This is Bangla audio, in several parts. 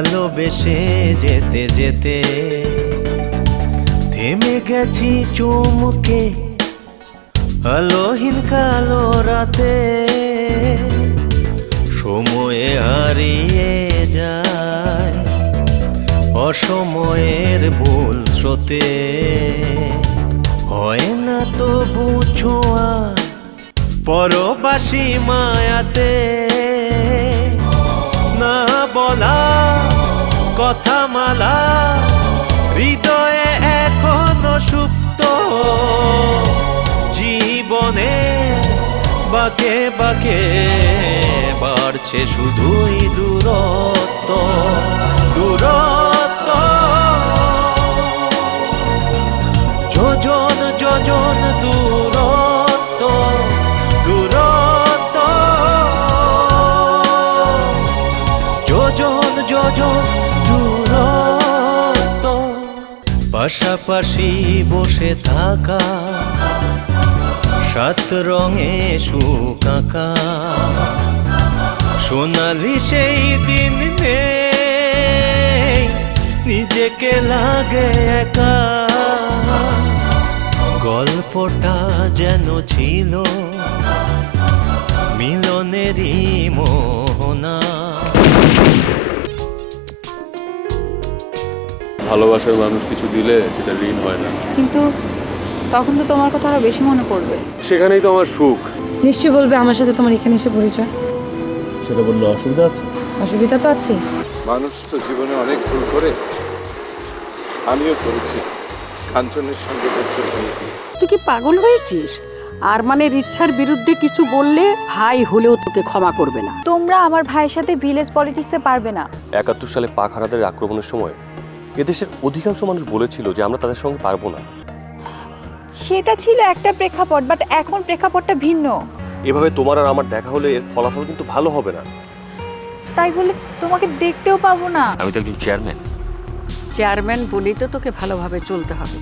ভালোবেসে যেতে যেতে থেমে গেছি চুমুকে আলোহীন কালো রাতে, সময়ে হারিয়ে যায় অসময়ের ভুল স্রোতে। হয় না তবু ছোঁয়া পরবাসী মায়াতে, না বলা কথা মালা হৃদয়ে এখনো সুপ্ত। জীবনে বাঁকে বাঁকে বাড়ছে শুধুই দূরত্ব, দূরত্ব। যোজন যোজন দূরত্ব, দূরত্ব। যোজন যোজন দূরত্ব। পাশাপাশি বসে থাকা সাত রঙে শুকাকা, সোনালি সেই দিন নেই, নিজেকে লাগে একা। গল্পটা যেন ছিল মিলনেরই মোহনা। ভালোবাসার মানুষ কিছু দিলে সেটা ঋণ হয় না, কিন্তু তখন তো তোমার কথা আরো বেশি মনে পড়বে। সেখানেই তো আমার সুখ। নিশ্চয়ই বলবে আমার সাথে তোমার এখানে এসে পরিচয়। সেটা বললে অসুবিধা আছে? অসুবিধা তো আছে। মানুষ তো জীবনে অনেক ভুল করে, আমিও করেছি। কাঞ্চনের সঙ্গে তুই কি পাগল হয়েছিস? আর মানের ইচ্ছার বিরুদ্ধে কিছু বললে ভাই হলেও তোকে ক্ষমা করবে না। তোমরা আমার ভাইয়ের সাথে ভিলেজ পলিটিক্সে পারবে না। ৭১ সালে পাক হানাদারের আক্রমণের সময় এদেশের অধিকাংশ মানুষ বলেছিল যে আমরা তাদের সঙ্গে পারবো না। সেটা ছিল একটা প্রেক্ষাপট, বাট এখন প্রেক্ষাপটটা ভিন্ন। এভাবে তোমার আর আমার দেখা হলে এর ফলাফল কিন্তু ভালো হবে না। তাই বলে তোমাকে দেখতেও পাবো না। আমি তো একজন চেয়ারম্যান। চেয়ারম্যান বলেই তো তোকে ভালোভাবে চলতে হবে,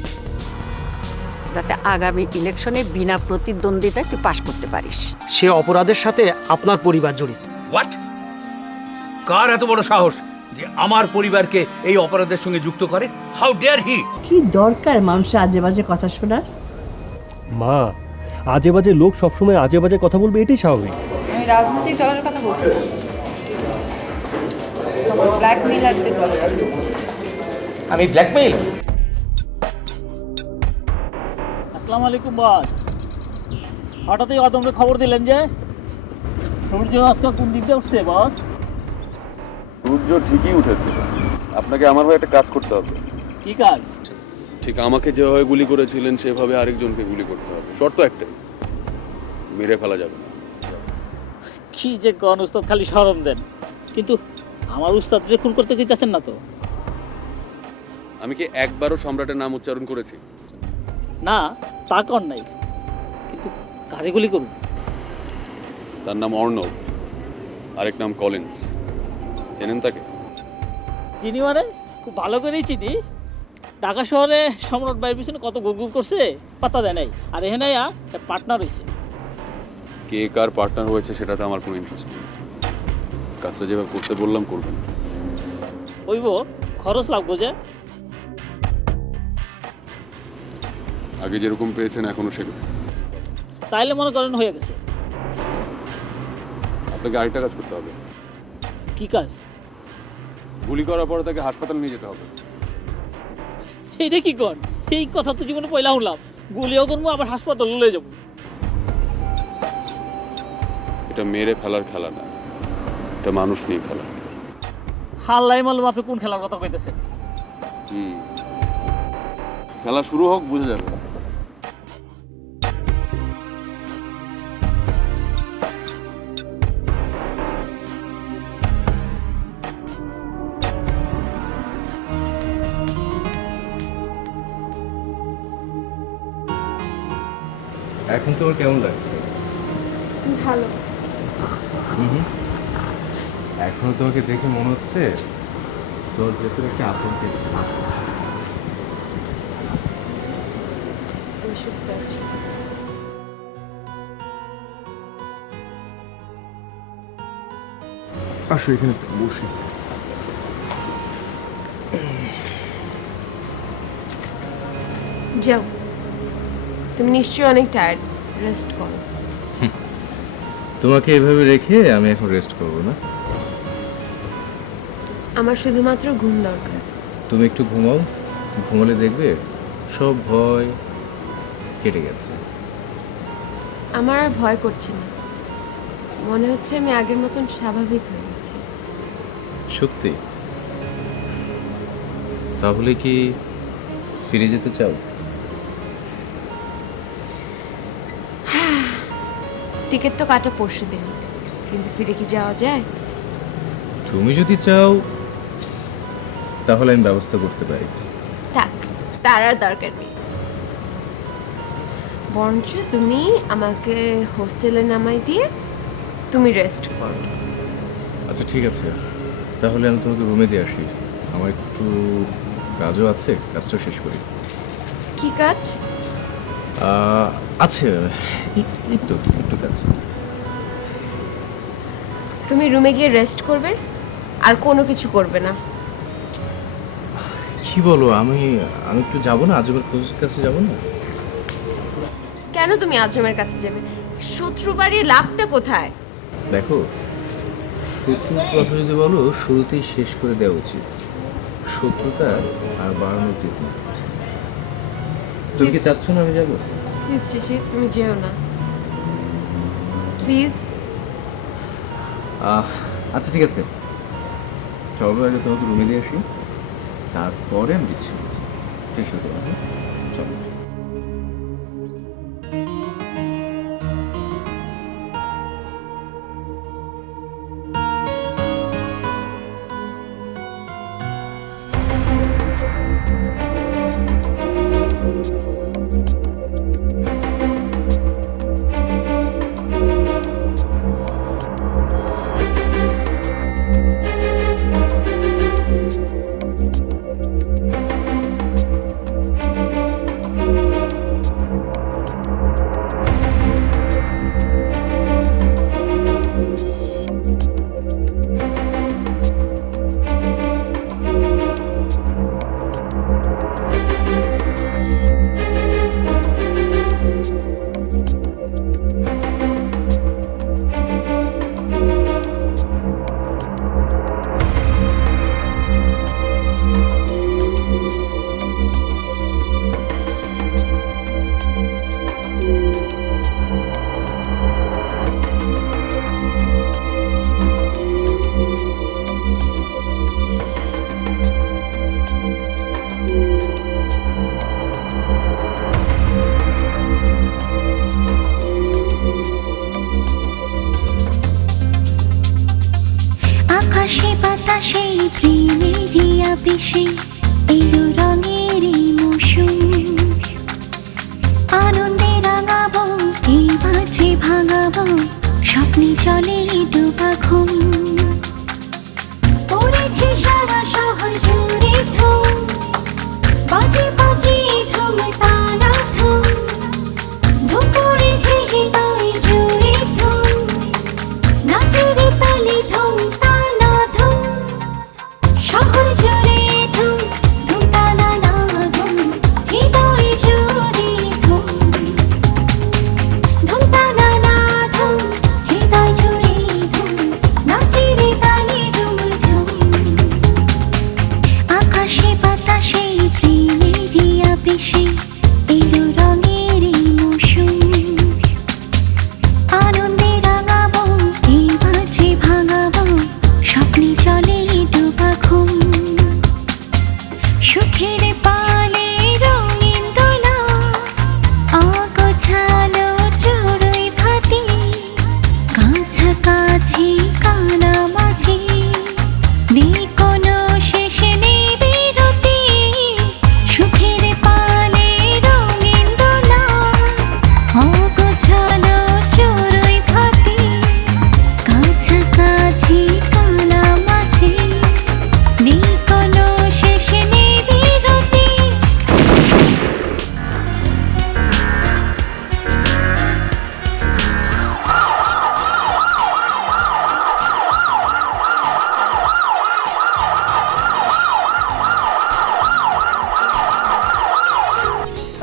যাতে আগামী ইলেকশনে বিনা প্রতিদ্বন্দ্বিতায় তুই পাশ করতে পারিস। সে অপরাধের সাথে আপনার পরিবার জড়িত। হোয়াট? কার এত বড় সাহস যে আমার পরিবারকে এই অপরাধের সঙ্গে যুক্ত করে? How dare he! কি দরকার মানুষের আজে বাজে কথা শোনার? মা, আজে বাজে লোক সবসময় আজে বাজে কথা বলবে, এটাই স্বাভাবিক। আমি রাজনৈতিক দলের কথা বলছি না, তোমার ব্ল্যাকমেইলারদের দলের কথা বলছি। আমি ব্ল্যাকমেইল? আসসালামু আলাইকুম বস। হঠাৎই অদমকে খবর দিলেন যে সূর্য আজকে কোন দিক দিয়ে উঠছে বস? সূর্য ঠিকই উঠেছে। আপনাকে আমার হয়ে একটা কাজ করতে হবে। কি কাজ? ঠিক আমাকে যেভাবে গুলি করেছিলেন সেভাবে আরেকজনকে গুলি করতে হবে। শর্ত একটাই, মেরে ফেলা যাবে না। কি যে কোন উস্তাদ, খালি শরম দেন। কিন্তু আমার উস্তাদকে খুন করতে গিয়েছেন না তো? আমি কি একবারও সম্রাটের নাম উচ্চারণ করেছি? না, তা কর নাই। কিন্তু কারে গুলি করুন? তার নাম অর্ণব, আরেক নাম কলিন্স। চেনেন তাকে? চিনি মানে খুব ভালো করেই চিনি। ঢাকা শহরে সম্রাট ভাইয়ের পিছনে কত গুড়গুড় করছে, পাতা দেয় নাই। আর এখানে পার্টনার হয়েছে। কে কার পার্টনার হয়েছে সেটাতে আমার কোনো ইন্টারেস্ট নেই। কাজটা যেভাবে করতে বললাম করবেন। ওইব খরচ লাগবো যে। আগে যেরকম পেয়েছেন এখনো সেরকম। তাইলে মনে করেন হয়ে গেছে। আপনাকে আরেকটা কাজ করতে হবে। কি কাজ? গুলি করার পরে তাকে হাসপাতালে নিয়ে যেতে হবে। এইটা কি কর? এই কথা তো জীবনে পয়লা শুনলাম। গুলিও করবো, আবার হাসপাতালে লয়ে যাবো। এটা মেরে ফেলার খেলা না, এটা মানুষ নিয়ে খেলা। হাল্লাই মালুম আপনি কোন খেলার কথা কইতেছেন? খেলা শুরু হোক, বুঝে যাবে। এখন তোর কেমন লাগছে? ভালো। এখন তোমাকে দেখে মনে হচ্ছে তোর ভেতরে একটা আতঙ্কের ছাপ আছে। সুস্থ আছি। আসো এখানে বসি। যাও, তুমি নিশ্চয়ই অনেক টায়ার্ড, রেস্ট করো। তোমাকে এভাবে রেখে আমি এখন রেস্ট করব না। আমার শুধুমাত্র ঘুম দরকার। তুমি একটু ঘুমাও, ঘুমালে দেখবে সব ভয় কেটে গেছে। আমার আর ভয় করছে না, মনে হচ্ছে আমি আগের মতন স্বাভাবিক হয়ে গেছি। সত্যি? তাহলে কি ফিরে যেতে চাও? টিকিট তো কাটা পরশু দিন, কিন্তু ফিরে কি যাওয়া যায়? তুমি যদি চাও তাহলে আমি ব্যবস্থা করতে পারি। থাক, তার আর দরকার নেই। বরঞ্চ তুমি আমাকে হোস্টেলে নামাই দিয়ে তুমি রেস্ট করো। আচ্ছা ঠিক আছে, তাহলে আমি তোমাকে রুমে দিয়ে আসি। আমার একটু কাজও আছে, কাজটা শেষ করি। কি কাজ? আছে একটু একটু কাজ। তুমি রুমে গিয়ে রেস্ট করবে আর কোনো কিছু করবে না। কি বলো, আমি একটু যাবো না, আজবের কাছে যাবো না? কেন তুমি আজমের কাছে যাবে? শত্রু বাড়িয়ে লাভটা কোথায়? দেখো, শত্রুর কথা যদি বলো শুরুতেই শেষ করে দেওয়া উচিত, শত্রুতা আর বাড়ানো উচিত না। তুমি কি চাচ্ছ না আমি যাবো? প্লিজ শিশির, তুমি যেও না প্লিজ। আচ্ছা ঠিক আছে, চলো আগে তোমাকে রুমে দিয়ে আসি, তারপরে আমি ডিসিশন নিচ্ছি। চেষ্টা করবো। চলো। আকাশে বাতাসে প্রেমেরই আবেশে এলো রঙেরই মৌসুম, আনন্দে রাঙাবো এই মাঝে ভাঙাবো স্বপ্নে চলে ডোবা ঘুম। পড়েছে সারা শহর জুড়ে ধুম, বাজে বাজে ধুম তারা ধুম, ধুম পড়েছে হৃদয় জুড়ে ধুম, নাচের তালে ধুম তালা ধুম, শহর জুড়ে ধুম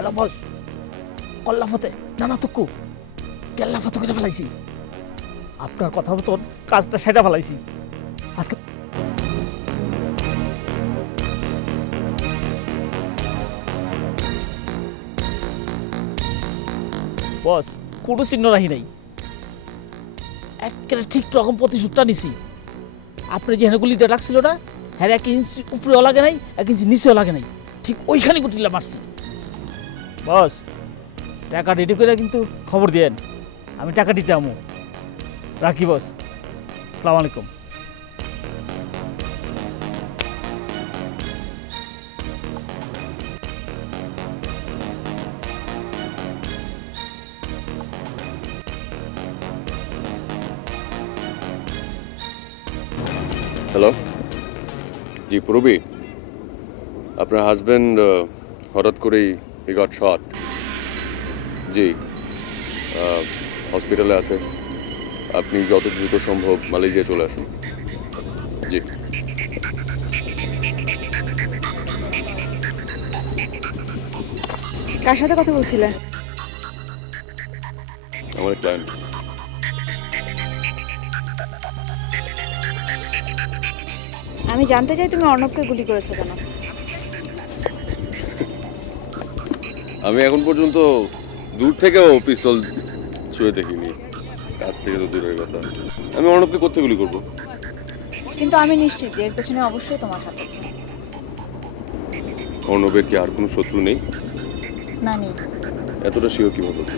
হ্যালো বস, কল্লা ফতে নানা তুকু কেল্লা ফতে করে ফেলাইছি। আপনার কথা মতন কাজটা সেটা ফেলাইছি আজকে। বস কোনো চিহ্ন রাখি নাই, একেবারে ঠিক রকম প্রতিশোধটা নিছি। আপনি যেখানে গুলিটা রাখছিল না, হ্যাঁ 1 ইঞ্চি উপরেও লাগে নাই, 1 ইঞ্চি নিচেও লাগে নাই, ঠিক ওইখানে গুটিলা মারছি। বস টাকা রেডি করে কিন্তু খবর দিয়েন, আমি টাকা দিতে আমু। রাখি বস, আসসালামু আলাইকুম। হ্যালো, জি প্রবীর, আপনার হাজব্যান্ড হঠাৎ করেই হি গট শট। জি, হসপিটালে আছে। আপনি যত দ্রুত সম্ভব মালয়েশিয়া চলে আসুন। জি। কার সাথে কথা বলছিলে? আমার ক্লায়েন্ট। আমি জানতে চাই তুমি অর্ণবকে গুলি করেছো কেন? আমি এখন পর্যন্ত দূর থেকেও পিস্তল ছুঁয়ে দেখিনি, কাছ থেকে তো দূরের কথা। আমি অর্ণবকে কোথায় গুলি করবো? কিন্তু আমি নিশ্চিত এর পেছনে অবশ্যই তোমার হাত আছে। অর্ণবের কি আর কোনো শত্রু নেই? না, নেই। এতটা শিওর কিভাবে হচ্ছে?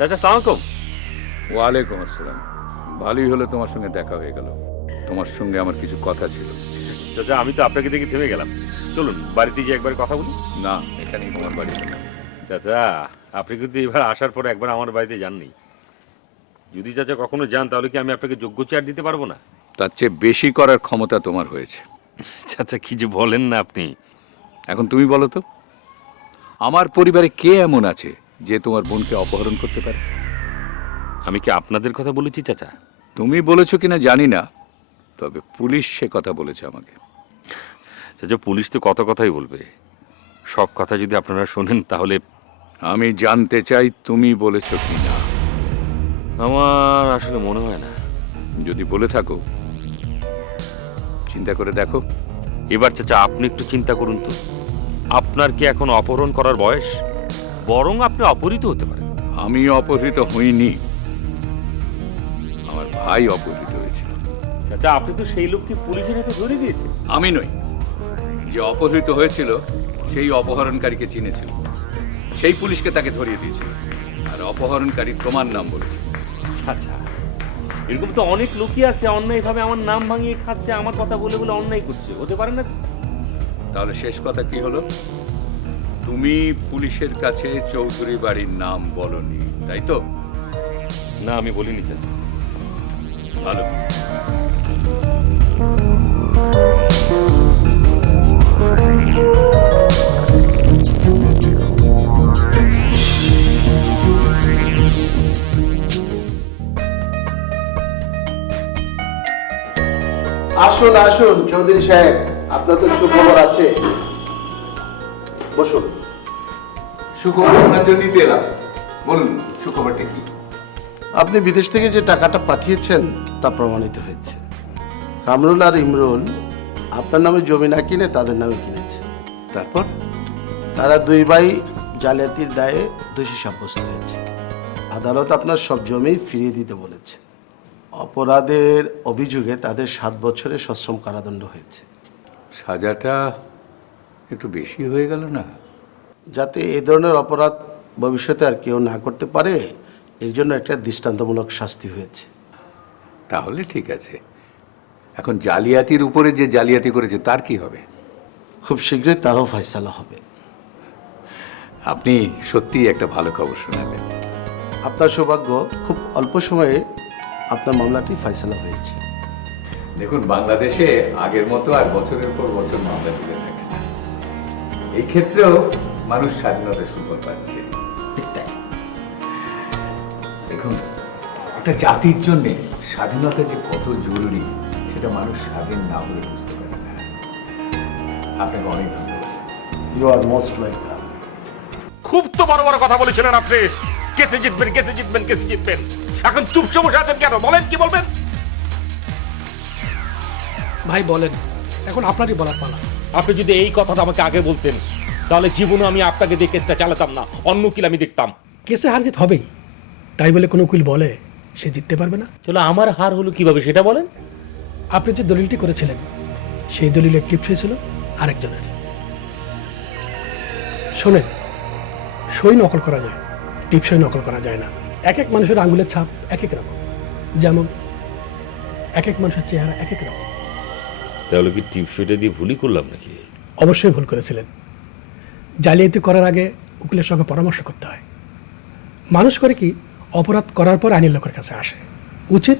চাচা আসসালামু আলাইকুম। ওয়ালাইকুম আসসালাম। ভালোই হলো তোমার সঙ্গে দেখা হয়ে গেল। তোমার সঙ্গে আমার কিছু কথা ছিল। চাচা আমি তো আপনাকে দেখে থেমে গেলাম, চলুন বাড়িতে গিয়ে একবার কথা বলি। না, এখানেই তোমার বাড়ি। চাচা আপনি কিন্তু এবার আসার পরে একবার আমার বাড়িতে যাননি। যদি চাচা কখনো যান তাহলে কি আমি আপনাকে যোগ্য চেয়ার দিতে পারবো না? তার চেয়ে বেশি করার ক্ষমতা তোমার হয়েছে। চাচা কি যে বলেন না আপনি। এখন তুমি বলো তো, আমার পরিবারে কে এমন আছে যে তোমার বোনকে অপহরণ করতে পারে? আমি কি আপনাদের কথা বলেছি চাচা? তুমি বলেছো কিনা জানি না, তবে পুলিশ সে কথা বলেছে আমাকে। চাচা পুলিশ তো কত কথাই বলবে, সব কথা যদি আপনারা শোনেন তাহলে। আমি জানতে চাই তুমি বলেছো কি না। আমার আসলে মনে হয় না। যদি বলে থাকো চিন্তা করে দেখো। এবার চাচা আপনি একটু চিন্তা করুন তো, আপনার কি এখন অপহরণ করার বয়স? বরং আপনি অপহৃত হতে পারেন। আমি অপহৃত হইনি, আমার ভাই অপহৃত হয়েছিল। চাচা আপনি তো সেই লোককে পুলিশের হাতে ধরে দিয়েছেন। আমি নই, যে অপহৃত হয়েছিল সেই অপহরণকারীকে চিনেছিল, সেই পুলিশকে তাকে ধরিয়ে দিয়েছিল, আর অপহরণকারী তোমার নাম বলেছে। আচ্ছা, এরকম তো অনেক লোকই আছে অন্যায়ভাবে আমার নাম ভাঙিয়ে খাচ্ছে, আমার কথা বলে বলে অন্যায় করছে, হতে পারে না? তাহলে শেষ কথা কি হলো? তুমি পুলিশের কাছে চৌধুরী বাড়ির নাম বলনি, তাই তো? না, আমি বলিনি চাচা। ভালো। আসুন আসুন চৌধুরী সাহেব, আপনার তো সুখবর আছে। বসুন। সুখবর শোনার জন্যই তো এলাম। বলুন সুখবরটা কি? আপনি বিদেশ থেকে যে টাকাটা পাঠিয়েছেন তা প্রমাণিত হয়েছে। কামরুল আর ইমরুল আপনার নামে জমি না কিনে তাদের নামে কিনেছে। তারপর তারা দুই ভাই জালিয়াতির দায়ে দোষী সাব্যস্ত হয়েছে। আদালত আপনার সব জমি ফিরিয়ে দিতে বলেছে। অপরাধের অভিযোগে তাদের 7 বছরের সশ্রম কারাদণ্ড হয়েছে। সাজাটা একটু বেশি হয়ে গেল না? যাতে এই ধরনের অপরাধ ভবিষ্যতে আর কেউ না করতে পারে, এর জন্য একটা দৃষ্টান্তমূলক শাস্তি হয়েছে। তাহলে ঠিক আছে। এখন জালিয়াতির উপরে যে জালিয়াতি করেছে তার কি হবে? খুব শীঘ্রই তারও ফয়সালা হবে। আপনি সত্যিই একটা ভালো খবর শোনালেন। আপনার সৌভাগ্য, খুব অল্প সময়ে আপনার মামলাটি ফয়সালা হয়েছে। দেখুন, বাংলাদেশে আগের মতো আর বছরের পর বছর মামলা তুলে থাকে না। এই ক্ষেত্রেও মানুষ স্বাধীনতার সুফল পাচ্ছে। দেখুন, একটা জাতির জন্য স্বাধীনতা যে কত জরুরি সেটা মানুষ স্বাধীন না হলে বুঝতে পারে না। আপনাকে অনেক ধন্যবাদ। You are most welcome. খুব তো বড় বড় কথা বলেছিলেন আপনি, কেসে জিতবেন, কেসে জিতবেন, কেসে জিতবেন। এখন চুপসে বসে আছেন কেন? বলেন, কি বলবেন? ভাই বলেন, এখন আপনারই বলার পালা। আপনি যদি এই কথাটা আমাকে আগে বলতেন, তাহলে জীবনে আমি আপনাকে দিয়ে কেসটা চালাতাম না, অন্য উকিল আমি দেখতাম। কেসে হার জিত হবেই, তাই বলে কোনো উকিল বলে সে জিততে পারবে না? চলো, আমার হার হলো কিভাবে সেটা বলেন। আপনি যে দলিলটি করেছিলেন সেই দলিলের টিপসই ছিল আরেকজনের। শোনেন, সই নকল করা যায়, টিপসই নকল করা যায় না। এক এক মানুষের আঙ্গুলের ছাপ এক এক রকম, যেমন এক এক মানুষের চেহারা এক এক রকম। তাহলে কি টিপসইটা দিয়ে ভুলই করলাম নাকি? অবশ্যই ভুল করেছিলেন। জালিয়াতি করার আগে উকিলের সঙ্গে পরামর্শ করতে হয়। মানুষ করে কি, অপরাধ করার পর আইনের লোকের কাছে আসে। উচিত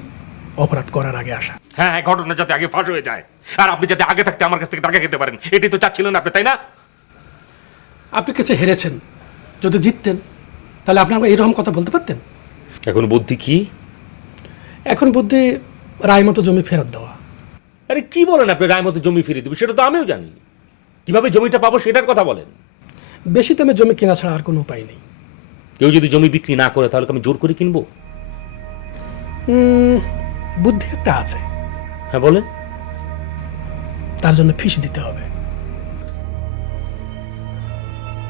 অপরাধ করার আগে আসা। হ্যাঁ, ঘটনা যাতে আগে ফাঁস হয়ে যায়, আর আপনি যাতে আগে থাকতে আমার কাছ থেকে টাকা খেতে পারেন, এটাই তো চাচ্ছিলেন আপনি, তাই না? আপনি কাছে হেরেছেন, যদি জিততেন তাহলে আপনি আমাকে এরকম কথা বলতে পারতেন। এখন বুদ্ধি কি? এখন বুদ্ধি রায় মতো জমি ফেরত দেওয়া। আরে কি বলেন আপনি, রায় মতো জমি ফিরিয়ে দেবে? সেটা তো আমিও জানি। কিভাবে জমিটা পাবো সেটার কথা বলেন। বেশি দামে জমি কেনা ছাড়া আর কোনো উপায় নেই। কেউ যদি জমি বিক্রি না করে তাহলে আমি জোর করে কিনবো? বুদ্ধি একটা আছে। হ্যাঁ বলেন। তার জন্য ফিস দিতে হবে।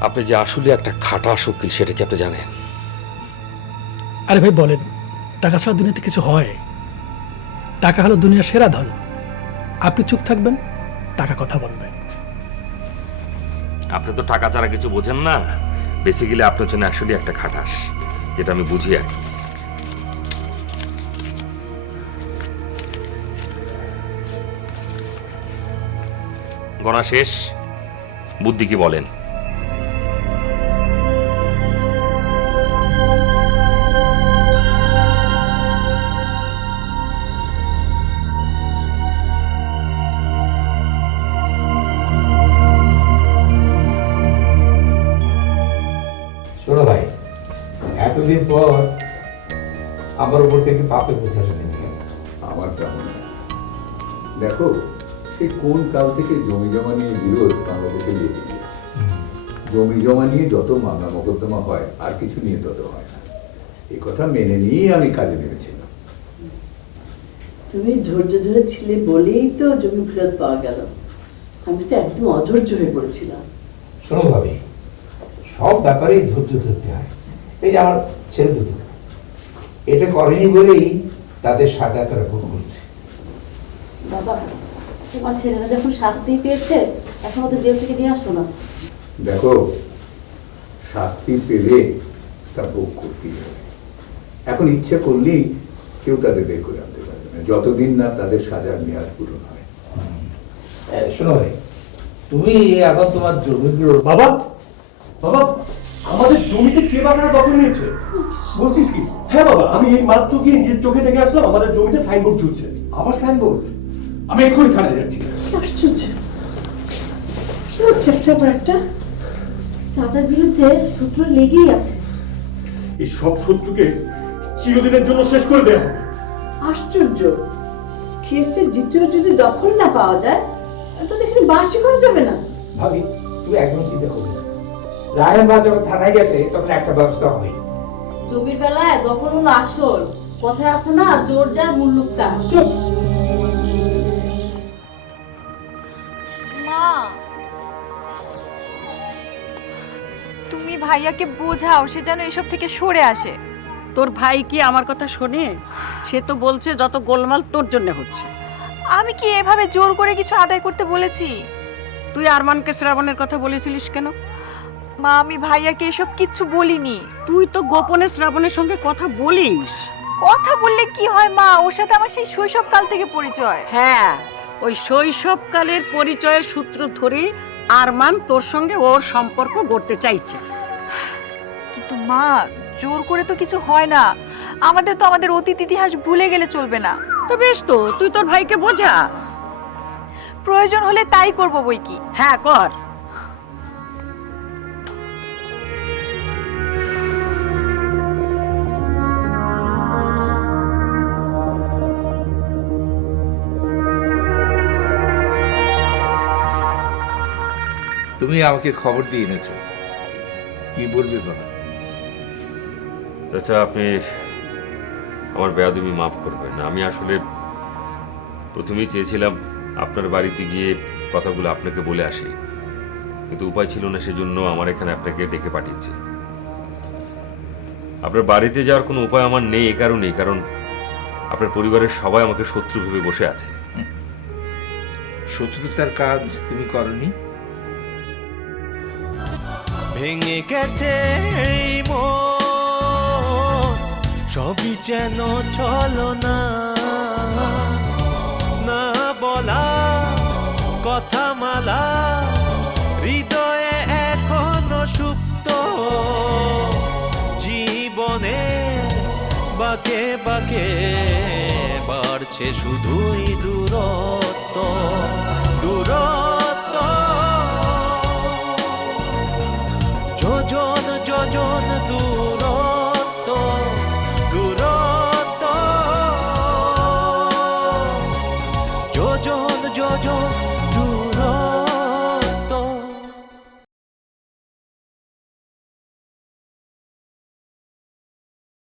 আপনি যে আসলে একটা খাটাস উকিল সেটা কি আপনি জানেন? আরে ভাই বলেন, টাকা ছাড়া দুনিয়াতে কিছু হয়? টাকা হলো দুনিয়ার সেরা ধন। আপনি চুপ থাকবেন, টাকা কথা বলবে। আপনি তো টাকা ছাড়া কিছু বোঝেন না। বেসিক্যালি আপনার জন্য আসলে একটা খাটাস, যেটা আমি বুঝি আর কি। গণা শেষ, বুদ্ধি কি বলেন? শোনো ভাই, এতদিন পর আমার উপর থেকে পাপের বোঝাটা নেমে গেল। আমার তেমন না। দেখো, সেই কোন কাল থেকে জমি জমা নিয়ে বিরোধ বাংলাদেশে লেগে গিয়েছে। জমি জমা নিয়ে যত মামলা মোকদ্দমা হয়, আর কিছু নিয়ে তত হয় না। এই কথা মেনে নিয়েই আমি কাজে নেমেছিলাম। তুমি ধৈর্য ধরেছিলে বলেই তো জমি ফেরত পাওয়া গেল। আমি তো একদম অধৈর্য হয়ে পড়েছিলাম। শোনো ভাবি, সব ব্যাপারেই ধৈর্য ধরতে হয়। এই যে আমার ছেলে দুটো এটা করেনি বলেই তাদের সাজা তারা ভোগ করছে। বাবা, তোমার ছেলেরা যখন শাস্তি পেয়েছে, এখন ওদের জেল থেকে নিয়ে আসো না। দেখো, শাস্তি পেলে তা ভোগ করতেই হবে। এখন ইচ্ছে করলেই কেউ তাদের বের করে আনতে পারবে না, যতদিন না তাদের সাজার মেয়াদ পূরণ হয়। শোনো ভাই, তুমি এখন তোমার জমিগুলো বাবা, বাবা, আমাদের জমিতে কে বাগানা দখল নিয়েছে? বলছিস কি? হ্যাঁ বাবা, আমি এই মাত্র গিয়ে নিজের চোখে দেখে আসলাম আমাদের জমিতে সাইনবোর্ড ঝুলছে। আমার সাইনবোর্ড? আমি এক্ষুনি থানায় যাচ্ছি। আশ্চর্য, কি হচ্ছে একটা? চাচার বিরুদ্ধে সূত্র লেগেই আছে। এই সব শত্রুকে চিরদিনের জন্য শেষ করে দেওয়া হবে। আশ্চর্য, কেসের দ্বিতীয় যদি দখল না পাওয়া যায় তাহলে এখানে বার্ষিক করা যাবে না। ভাবি, তুমি একদম চিন্তা করবে না। রায়ন বা যখন থানায় গেছে তখন একটা ব্যবস্থা হবে। জমির বেলায় দখল হলো আসল, কথায় আছে না, জোর যার মুল্লুক তার। মা, তুমি ভাইয়াকে বোঝাও, সে যেন এসব থেকে সরে আসে। তোর ভাই কি আমার কথা শোনে? সে তো বলছে যত গোলমাল তোর জন্য হচ্ছে। আমি কি এভাবে জোর করে কিছু আদায় করতে বলেছি? তুই আরমানকে শ্রাবণের কথা বলেছিলিস কেন? মা, আমি ভাইয়াকে এসব কিচ্ছু বলিনি। তুই তো গোপনে শ্রাবণের সঙ্গে কথা বলিস। কথা বললে কি হয় মা, ওর সাথে আমার সেই শৈশবকাল থেকে পরিচয়। হ্যাঁ, ওই শৈশবকালের পরিচয়ের সূত্র ধরে আরমান তোর সঙ্গে ওর সম্পর্ক গড়তে চাইছে। কিন্তু মা, জোর করে তো কিছু হয় না। আমাদের তো আমাদের অতীত ইতিহাস ভুলে গেলে চলবে না। তো বেশ, তো তুই তোর ভাইকে বোঝা। প্রয়োজন হলে তাই করব বই কি। হ্যাঁ, কর। তুমি আমাকে খবর দিয়ে এনেছো, কি বলবে বলো? আচ্ছা, আপনি আমার বেয়াদবি মাফ করবেন। আমি আসলে প্রথমেই চেয়েছিলাম আপনার বাড়িতে গিয়ে কথাগুলো আপনাকে বলে আসি, কিন্তু উপায় ছিল না, সেজন্য আমার এখানে আপনাকে ডেকে পাঠিয়েছি। আপনার বাড়িতে যাওয়ার কোনো উপায় আমার নেই এই কারণেই, কারণ আপনার পরিবারের সবাই আমাকে শত্রু ভেবে বসে আছে। শত্রুতার কাজ তুমি করনি? ভেঙে গেছে এই মন, সবই যেন ছলনা, না বলা কথা মালা হৃদয়ে এখনো সুপ্ত, জীবনে বাকে বাকে বাড়ছে শুধুই দূরত্ব।